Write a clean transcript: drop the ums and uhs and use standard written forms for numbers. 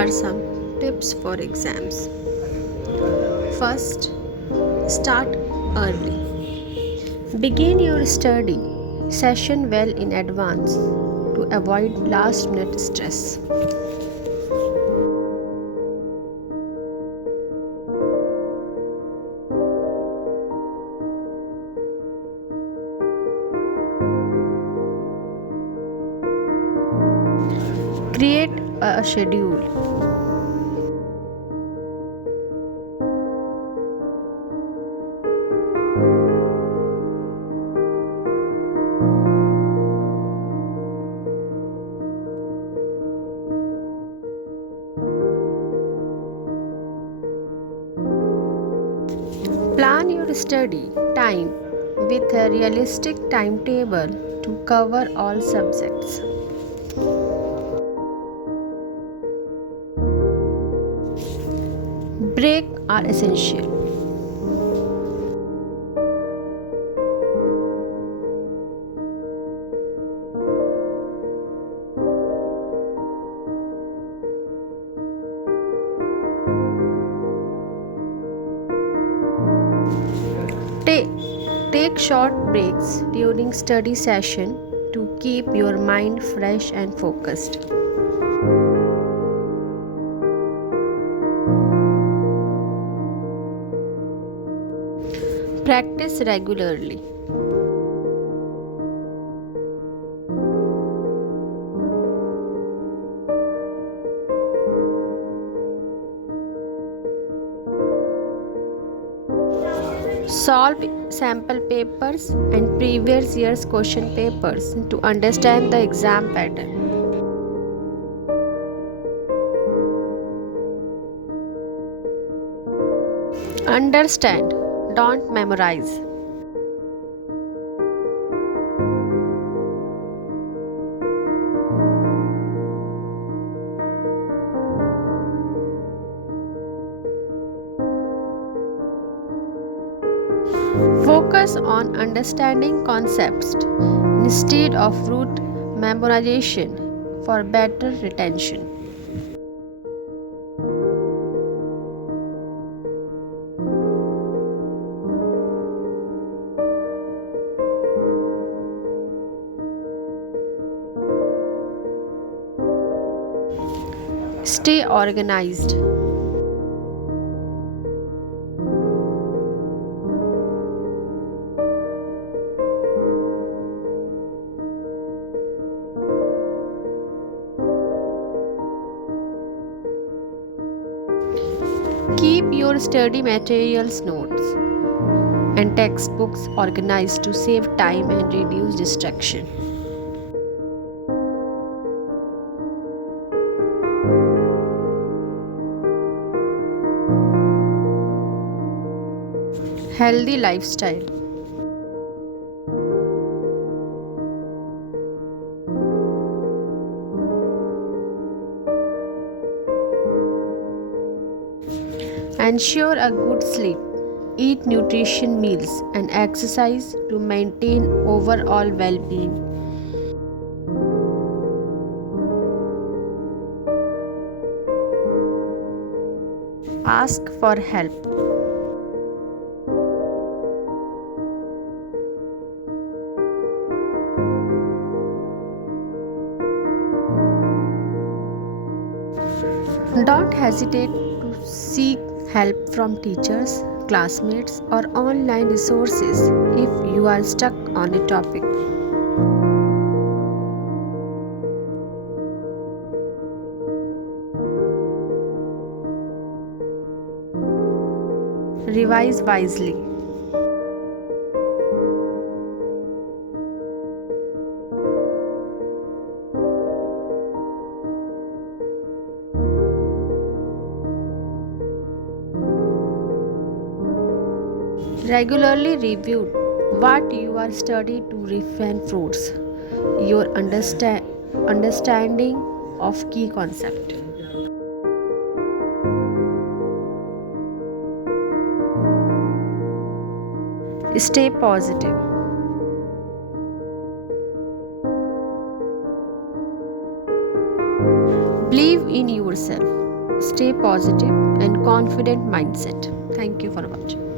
are some tips for exams. First, start early. Begin your study session well in advance to avoid last minute stress. Create a schedule. Plan your study time with a realistic timetable to cover all subjects. Break are essential. Take, take short breaks during study session to keep your mind fresh and focused. Practice regularly. Solve sample papers and previous year's question papers to understand the exam pattern. Understand, don't memorize. Focus on understanding concepts instead of rote memorization for better retention. Stay organized. Keep your study materials, notes, and textbooks organized to save time and reduce distraction. Healthy lifestyle. Ensure a good sleep. Eat nutrition meals and exercise to maintain overall well-being. Ask for help. Don't hesitate to seek help from teachers, classmates, or online resources if you are stuck on a topic. Revise wisely. Regularly review what you are studying to refine fruits your understanding of key concept. Stay positive. Believe in yourself. stay positive and confident mindset. Thank you for watching.